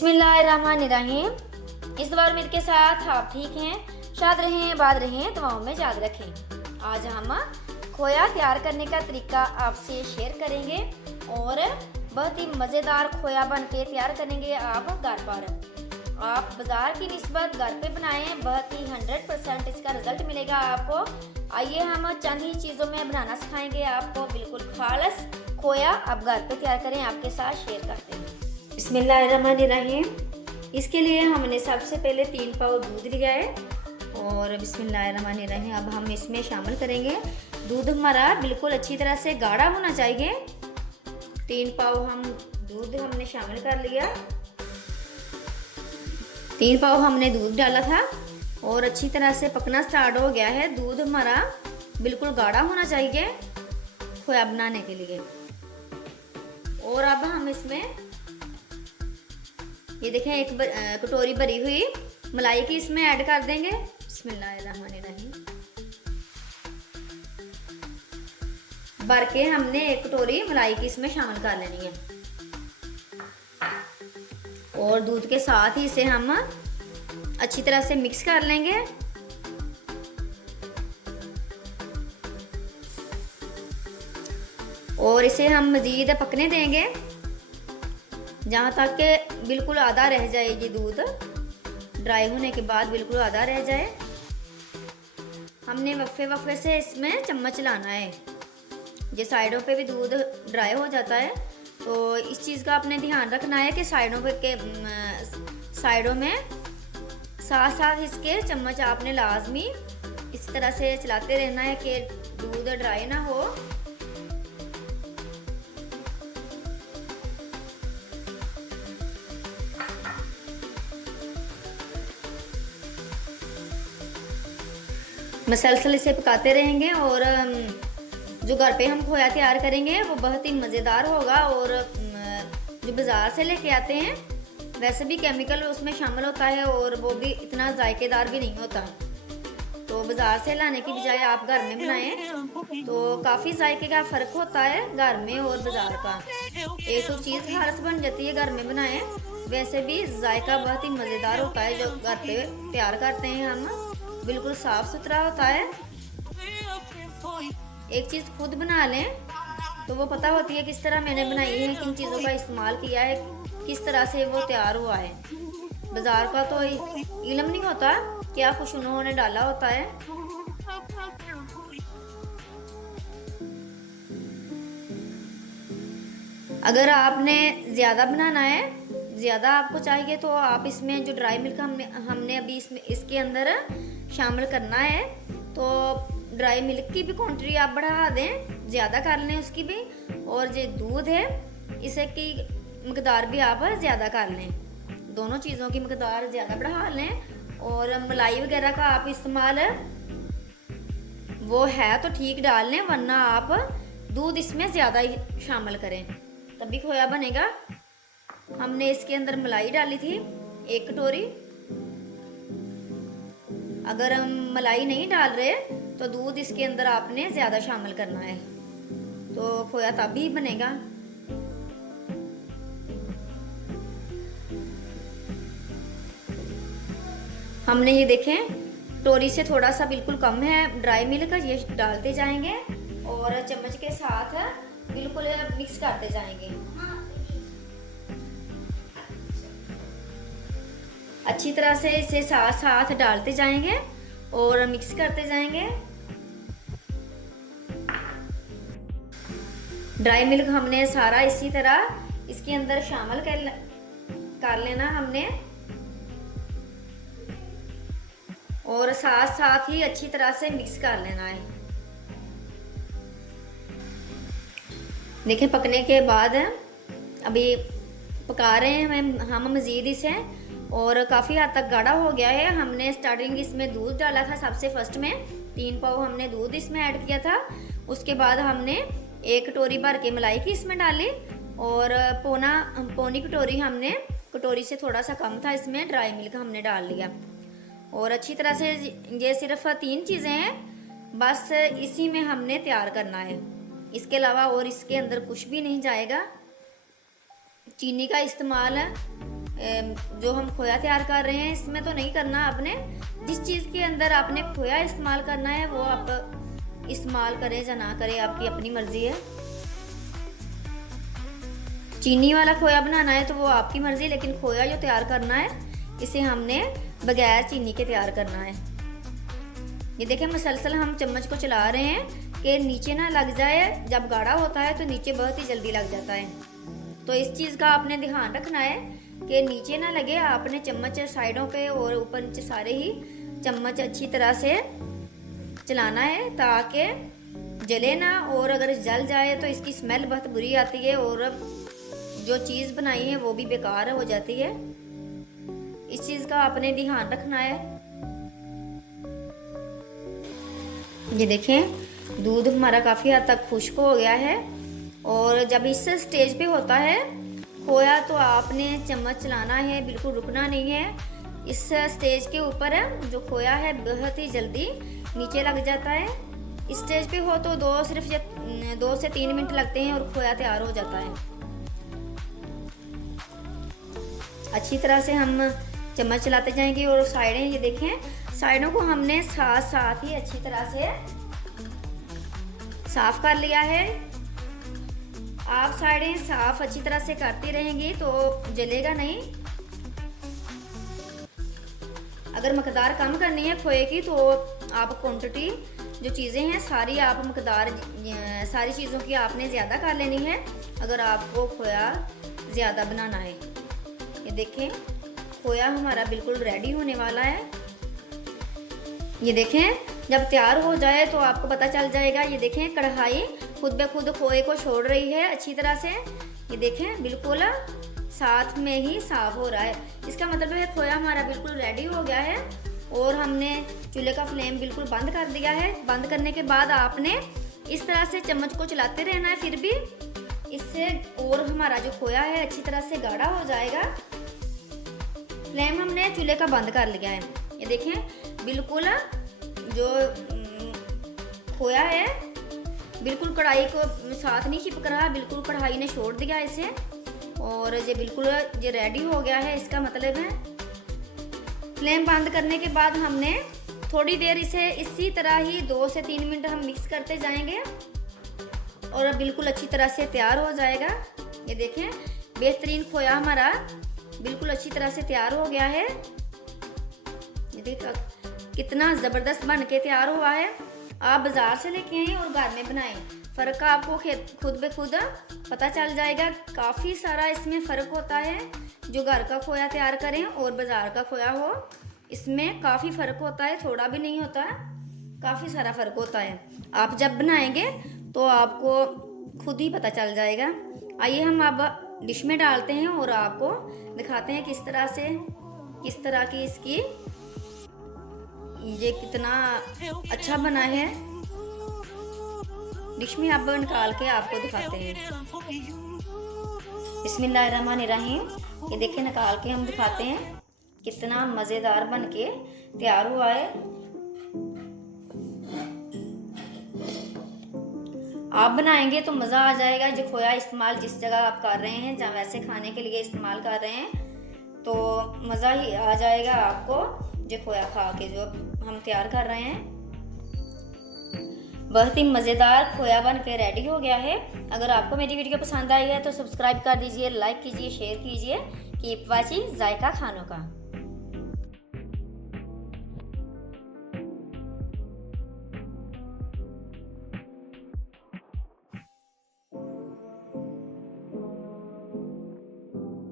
बिस्मिल्लाहिर्रहमानिर्रहीम। इस बार उम्मीद के साथ आप ठीक हैं, शाद रहें, आबाद रहें, दुआओं में याद रखें। आज हम खोया तैयार करने का तरीका आपसे शेयर करेंगे और बहुत ही मज़ेदार खोया बन के तैयार करेंगे आप घर पर। आप बाज़ार की निस्बत घर पे बनाएं, बहुत ही 100% इसका रिज़ल्ट मिलेगा आपको। आइए हम चंद ही चीज़ों में बनाना सिखाएंगे आपको, बिल्कुल खालस खोया आप घर पे तैयार करें, आपके साथ शेयर करते हैं। बिस्मिल्लाहिर्रहमानिर्रहीम। इसके लिए हमने सबसे पहले 3 पाव दूध लिया है और बिस्मिल्लाहिर्रहमानिर्रहीम अब हम इसमें शामिल करेंगे। दूध हमारा बिल्कुल अच्छी तरह से गाढ़ा होना चाहिए। 3 पाव हम दूध हमने शामिल कर लिया। 3 पाव हमने दूध डाला था और अच्छी तरह से पकना स्टार्ट हो गया है। दूध हमारा बिल्कुल गाढ़ा होना चाहिए खोया बनाने के लिए। और अब हम इसमें ये देखें एक कटोरी भरी हुई मलाई की इसमें ऐड कर देंगे। बिस्मिल्लाहिर्रहमानिर्रहीम। भर के हमने एक कटोरी मलाई की इसमें शामिल कर लेनी है और दूध के साथ ही इसे हम अच्छी तरह से मिक्स कर लेंगे। और इसे हम मज़ीद पकने देंगे जहाँ तक कि बिल्कुल आधा रह जाए। ये दूध ड्राई होने के बाद बिल्कुल आधा रह जाए। हमने वफ़े वफ़े से इसमें चम्मच लाना है। ये साइडों पे भी दूध ड्राई हो जाता है, तो इस चीज़ का आपने ध्यान रखना है कि साइडों में साथ साथ इसके चम्मच आपने लाजमी इस तरह से चलाते रहना है कि दूध ड्राई ना हो। मसलसल इसे पकाते रहेंगे और जो घर पे हम खोया तैयार करेंगे वो बहुत ही मज़ेदार होगा। और जो बाज़ार से लेके आते हैं वैसे भी केमिकल उसमें शामिल होता है और वो भी इतना जायकेदार भी नहीं होता। तो बाज़ार से लाने की बजाय आप घर में बनाएं तो काफ़ी जायके का फ़र्क होता है घर में और बाज़ार का। एक तो चीज़ खालस बन जाती है घर में बनाएं, वैसे भी जायका बहुत ही मज़ेदार होता है। जो घर पे तैयार करते हैं हम बिल्कुल साफ़ सुथरा होता है। एक चीज़ खुद बना लें तो वो पता होती है किस तरह मैंने बनाई है, किन चीज़ों का इस्तेमाल किया है, किस तरह से वो तैयार हुआ है। बाज़ार का तो इल्म नहीं होता क्या कुछ उन्होंने डाला होता है। अगर आपने ज़्यादा बनाना है, ज़्यादा आपको चाहिए, तो आप इसमें जो ड्राई मिल्क हमने अभी इसके अंदर शामिल करना है, तो ड्राई मिल्क की भी क्वांटिटी आप बढ़ा दें, ज़्यादा कर लें उसकी भी। और जो दूध है इसे की मकदार भी आप ज़्यादा कर लें, दोनों चीज़ों की मकदार ज़्यादा बढ़ा लें। और मलाई वगैरह का आप इस्तेमाल वो है तो ठीक डाल लें, वरना आप दूध इसमें ज़्यादा ही शामिल करें तभी खोया बनेगा। हमने इसके अंदर मलाई डाली थी 1 कटोरी। अगर हम मलाई नहीं डाल रहे तो दूध इसके अंदर आपने ज़्यादा शामिल करना है, तो खोया तभी बनेगा। हमने ये देखें कटोरी से थोड़ा सा बिल्कुल कम है ड्राई मिल्क, ये डालते जाएंगे और चम्मच के साथ बिल्कुल मिक्स करते जाएंगे। अच्छी तरह से इसे साथ साथ डालते जाएंगे और मिक्स करते जाएंगे। ड्राई मिल्क हमने सारा इसी तरह इसके अंदर शामिल कर लेना हमने, और साथ साथ ही अच्छी तरह से मिक्स कर लेना है। देखें पकने के बाद अभी पका रहे हैं हम मज़ीद इसे, और काफ़ी हद तक गाढ़ा हो गया है। हमने स्टार्टिंग इसमें दूध डाला था सबसे फर्स्ट में, 3 पाव हमने दूध इसमें ऐड किया था। उसके बाद हमने 1 कटोरी भर के मलाई की इसमें डाली और पौनी कटोरी हमने, कटोरी से थोड़ा सा कम था, इसमें ड्राई मिल्क हमने डाल लिया। और अच्छी तरह से ये सिर्फ 3 चीज़ें हैं, बस इसी में हमने तैयार करना है, इसके अलावा और इसके अंदर कुछ भी नहीं जाएगा। चीनी का इस्तेमाल जो हम खोया तैयार कर रहे हैं इसमें तो नहीं करना आपने। जिस चीज़ के अंदर आपने खोया इस्तेमाल करना है वो आप इस्तेमाल करें या ना करें, आपकी अपनी मर्ज़ी है। चीनी वाला खोया बनाना है तो वो आपकी मर्ज़ी, लेकिन खोया जो तैयार करना है इसे हमने बगैर चीनी के तैयार करना है। ये देखें मसलसल हम चम्मच को चला रहे हैं कि नीचे ना लग जाए। जब गाढ़ा होता है तो नीचे बहुत ही जल्दी लग जाता है, तो इस चीज़ का आपने ध्यान रखना है कि नीचे ना लगे। आपने चम्मच साइडों पे और ऊपर नीचे सारे ही चम्मच अच्छी तरह से चलाना है ताकि जले ना, और अगर जल जाए तो इसकी स्मेल बहुत बुरी आती है और जो चीज़ बनाई है वो भी बेकार हो जाती है। इस चीज़ का आपने ध्यान रखना है। ये देखें दूध हमारा काफ़ी हद तक खुश्क हो गया है, और जब इस स्टेज पे होता है खोया तो आपने चम्मच चलाना है, बिल्कुल रुकना नहीं है। इस स्टेज के ऊपर जो खोया है बहुत ही जल्दी नीचे लग जाता है। इस स्टेज पे हो तो सिर्फ 2 से 3 मिनट लगते हैं और खोया तैयार हो जाता है। अच्छी तरह से हम चम्मच चलाते जाएंगे और साइडें, ये देखें साइडों को हमने साथ साथ ही अच्छी तरह से साफ कर लिया है। आप साइडें साफ अच्छी तरह से करती रहेंगी तो जलेगा नहीं। अगर मकदार कम करनी है खोए की तो आप क्वांटिटी जो चीज़ें हैं सारी आप मकदार सारी चीज़ों की आपने ज़्यादा कर लेनी है अगर आपको खोया ज़्यादा बनाना है। ये देखें खोया हमारा बिल्कुल रेडी होने वाला है। ये देखें जब तैयार हो जाए तो आपको पता चल जाएगा। ये देखें कढ़ाई खुद ब खुद खोए को छोड़ रही है अच्छी तरह से। ये देखें बिल्कुल साथ में ही साफ हो रहा है। इसका मतलब है खोया हमारा बिल्कुल रेडी हो गया है और हमने चूल्हे का फ्लेम बिल्कुल बंद कर दिया है। बंद करने के बाद आपने इस तरह से चम्मच को चलाते रहना है, फिर भी इससे और हमारा जो खोया है अच्छी तरह से गाढ़ा हो जाएगा। फ्लेम हमने चूल्हे का बंद कर लिया है। ये देखें बिल्कुल जो खोया है बिल्कुल कढ़ाई को साथ नहीं चिपक रहा, बिल्कुल कढ़ाई ने छोड़ दिया इसे और ये बिल्कुल ये रेडी हो गया है। इसका मतलब है फ्लेम बंद करने के बाद हमने थोड़ी देर इसे इसी तरह ही 2 से 3 मिनट हम मिक्स करते जाएंगे और अब बिल्कुल अच्छी तरह से तैयार हो जाएगा। ये देखें बेहतरीन खोया हमारा बिल्कुल अच्छी तरह से तैयार हो गया है। ये देखिए कितना ज़बरदस्त बन के तैयार हुआ है। आप बाज़ार से लेके आएँ और घर में बनाएं, फ़र्क आपको खुद ब खुद पता चल जाएगा। काफ़ी सारा इसमें फ़र्क होता है जो घर का खोया तैयार करें और बाज़ार का खोया हो, इसमें काफ़ी फ़र्क होता है, थोड़ा भी नहीं होता, काफ़ी सारा फ़र्क होता है। आप जब बनाएंगे तो आपको खुद ही पता चल जाएगा। आइए हम अब डिश में डालते हैं और आपको दिखाते हैं किस तरह की इसकी ये कितना अच्छा बना है। डिश में अब निकाल के आपको दिखाते हैं। बिस्मिल्लाहिर्रहमानिर्रहीम। ये देखिए निकाल के हम दिखाते हैं कितना मज़ेदार बन के तैयार हुआ है। आप बनाएंगे तो मज़ा आ जाएगा। जो खोया इस्तेमाल जिस जगह आप कर रहे हैं जहाँ वैसे खाने के लिए इस्तेमाल कर रहे हैं तो मज़ा ही आ जाएगा आपको जो खोया खा के जो हम तैयार कर रहे हैं। बहुत ही मज़ेदार खोया बन के रेडी हो गया है। अगर आपको मेरी वीडियो पसंद आई है तो सब्सक्राइब कर दीजिए, लाइक कीजिए, शेयर कीजिए। कीप वाचिंग जायका खानों का।